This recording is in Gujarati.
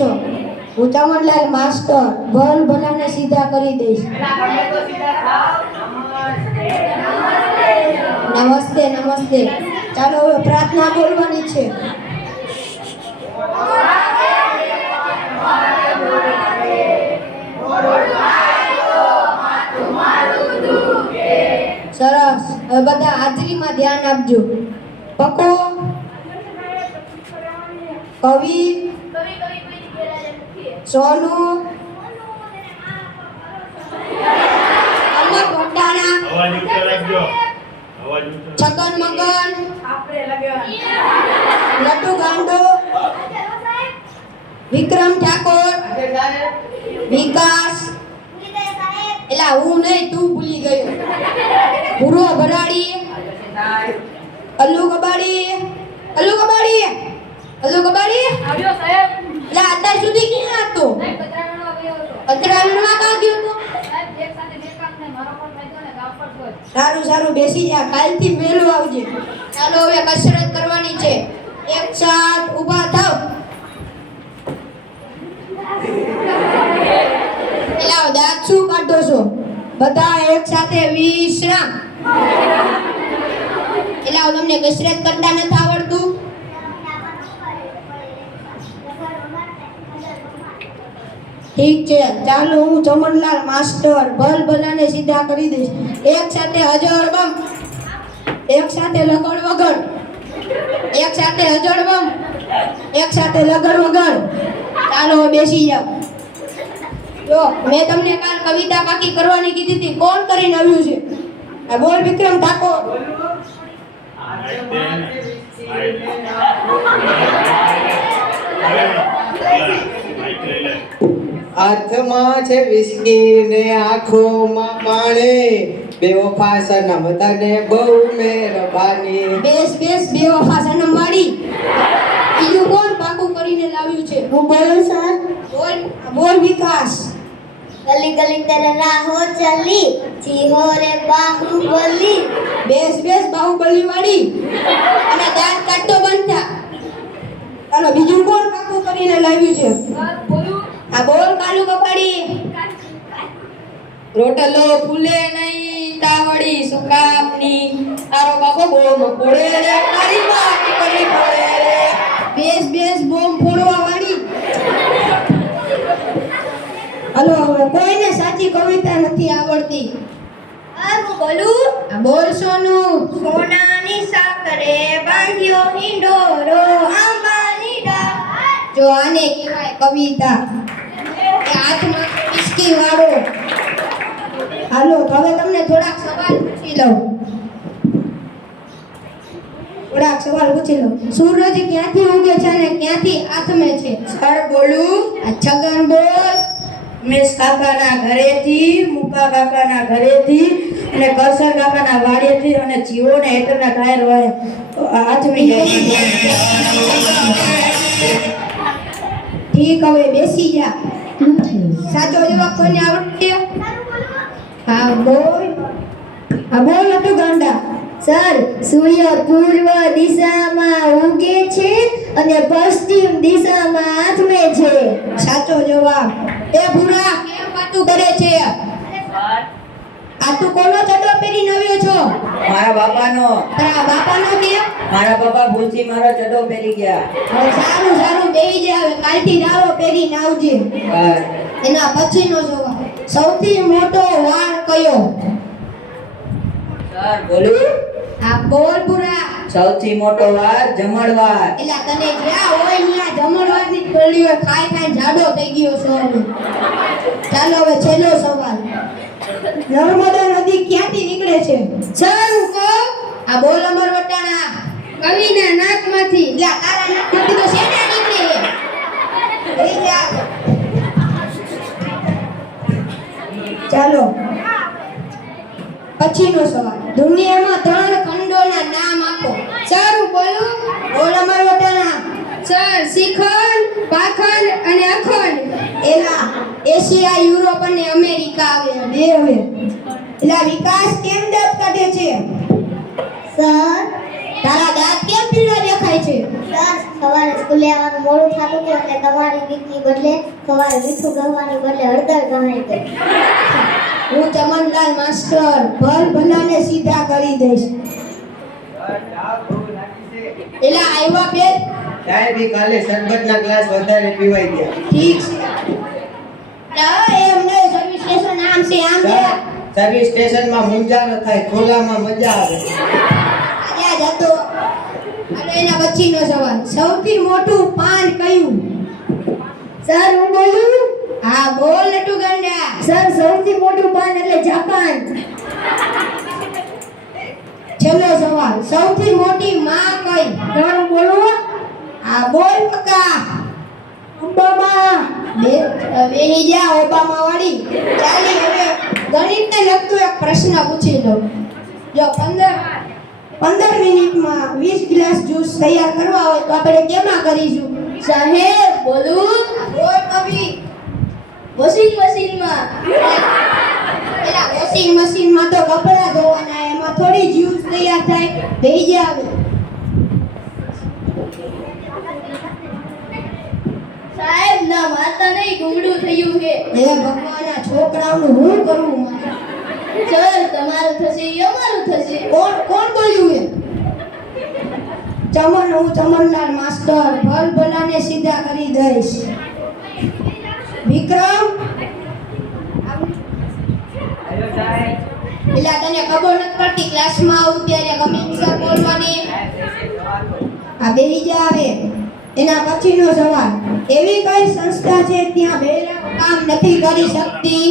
છો? હું ચમનલાલ માસ્ટર ભલ ભલાને સીધા કરી દઈશ. નમસ્તે નમસ્તે. ચાલો હવે પ્રાર્થના બોલવાની છે. સરસ. હવે બધા હાજરીમાં ધ્યાન આપજો. પકો કવિ સોનુ અમર વટાણા છગન મગન લટ્ટુ ગાંડો વિક્રમ ઠાકોર વિકાસ એલા હું નહીં તું ભૂલી ગયો પૂરો ભરાડી અલ્લુ કબાડી આવ્યો સાહેબ. લા અત્યાર સુધી ક્યાં હતો? અત્રાણમાં કા ગયો તો? સાહેબ એક સાથે બે કામ ને મારો પણ ફાયદો ને ગાવ પર બોલ. સારું બેસી જા. કાલથી મેલો આવજે. ચાલો હવે કસરત કરવાની છે. એક સાથ ઊભા થાવ. એલા દાંત શું કાઢો છો? બધા એક સાથે વિશ્રામ. એલા તમને કસરત કરતા નથી આવડતું? ઠીક છે. ચાલો હું ચમનલાલ માસ્ટર ભલ ભલાને સીધા કરી દઈશ. એક સાથે હજળ બમ, એક સાથે લગડ વગર, એક સાથે હજળ બમ, એક સાથે લગડ વગર. ચાલો બેસી જાઓ. જો મેં તમને કાલ કવિતા પાકી કરવાની કીધી હતી. કોણ કરીને આવ્યું છે? આ બોલ વિક્રમ ઠાકોર. હાથમાં છે વિસ્કી ને આંખોમાં પાણી, બેવફા સનમ તને બહુ મહેરબાની. બેસ બેવફા સનમ વાળી. બીજું કોણ પાકું કરીને લાવ્યું છે? હું બોલું સર. બોલ વિકાસ. ગલી ગલી તેરે રાહો ચલી, ચીહો રે બાહુબલી. બેસ બાહુબલી વાળી. અને દાંત કાઢતો બંધ થા. ચાલો બીજું કોણ પાકું કરીને લાવ્યું છે? બોલું. આ બોલ કાલુ કપાડી. રોટલો ફૂલે નહીં તાવડી સુકામની, તારો બાપો બોમ ફોડે રે, તારી માં કરી ફોડે રે. બેસ બોમ્બ ફોડવા વાળી. હલો હવે કોઈને સાચી કવિતા નથી આવડતી. હું બોલું. આ બોલ સોનુ. સોનાની સાકરે બાંધ્યો હિંડોરો, આંબાની ડાળ. જો આને કહેવાય કવિતા. એ હાથમાં વિસ્કી વાળો. હાલો હવે તમને થોડાક સવાલ પૂછી લઉં. સૂરજ ક્યાંથી ઉગે છે અને ક્યાંથી આથમે છે? સર બોલું. આ છગન બોલ. મેશ કાકાના ઘરેથી, મુકા કાકાના ઘરેથી અને કરસર કાકાના વાડેથી અને જીવો ને હેઠળના ટાયર હોય હાથમી જાય. ઠીક હવે બેસી જા. સાચો જવાબ કોઈને આવડે? હા બોલ હતું ગાંડા. સર, સૂર્ય પૂર્વ દિશામાં ઉગે છે અને પશ્ચિમ દિશામાં આથમે છે. સાચો જવાબ. એ ભૂરા કેમ વાતું કરે છે? આ તું કોનો ચડો પહેરીને આવ્યો છો? મારા બાપાનો. તારા બાપાનો કેમ? મારા બાપા ભૂલથી મારો ચડો પહેરી ગયા. હવે સારું બેહી જા. હવે કાલથી દાવો પહેરીને આવજે. એના પછીનો જવાબ. સૌથી મોટો વાર કયો? સર બોલું. આ બોલ પૂરા. સૌથી મોટો વાર જમણવાર. એલા તને જ્યાં હોય ત્યાં જમણવારની ટોળીઓ ખાઈ જાડો થઈ ગયો છો. ચાલો હવે છેલ્લો સવાલ. નર્મદા નદી ક્યાંથી નીકળે છે? સર, હું કહું. આ બોલ અમર વટાણા. કવિના નાકમાંથી. એલા તારા નાકમાંથી તો શેના નીકળે? બેહી જા. ચાલો પછીનો સવાલ. દુનિયામાં 3 ખંડોના નામ આપો. સર, હું બોલું. બોલ અમર વટાણા. સર, શ્રીખંડ, પાખંડ અને અખંડ. એલા એશિયા, યુરોપ અને અમેરિકા આવે. બે હવે. એલા વિકાસ કેમ દાંત કાઢે છે? સર, તારા દાંત કેમ પીળા દેખાય છે? સર સવારે સ્કૂલે આવવાનું મોડું થતું હતું એટલે તમારી ગીતની બદલે સવારે મીઠું ગવાની બદલે હળદર ગવાઈ ગઈ. હું ચમનલાલ માસ્ટર ભલ ભલાને સીધા કરી દઈશ. એલા આવ્યા બેન? સાહેબ ઈ કાલે શરબતના ગ્લાસ વધારે પીવાઈ ગયા. ઠીક છે. એમ નહીં, સર્વિસ સ્ટેશન આમ છે આમ છે. સર્વિસ સ્ટેશનમાં મૂંઝારો થાય, ખોલામાં મજા આવે. આજે જતો. અને એના પછીનો સવાલ, સૌથી મોટું પાન કયું? સર હું બોલું? હા બોલ નટુ ગંડા. સર સૌથી મોટું પાન એટલે જાપાન. છેલ્લો સવાલ, સૌથી મોટી માં કઈ? સર હું બોલું? હા બોલ પક્કા. ઓબામા. બેની જા ઓબામા વાળી. ચાલી હવે ગણિતને લગતું એક પ્રશ્ન પૂછી લઉં. જો 15 મિનિટમાં 20 ગ્લાસ જ્યુસ તૈયાર કરવા હોય તો આપણે કેમાં કરીશું? સાહેબ બોલું બોલ કવિ. વોશિંગ મશીનમાં. પેલા વોશિંગ મશીનમાં તો કપડાં ધોવાના, એમાં થોડી જ્યુસ તૈયાર થાય. થઈ જાય આવે. સાહેબ ના માતા નહીં ગુંગળું થયું છે. હે ભગવાન, આ છોકરાઓનું હું કરવું મારે? સર તમારું થશે એ અમારું થશે. કોણ બોલ્યું એ? હું ચમનલાલ માસ્ટર ભલ ભલાને સીધા કરી દઈશ. વિક્રમ, પેલા તને ખબર નથી પડતી ક્લાસમાં આવું ત્યારે ગમે સર બોલવાની? આ બેહી જા આવે. એના પછીનો સવાલ, એવી કઈ સંસ્થા છે ત્યાં બહેરા કામ નથી કરી શકતી?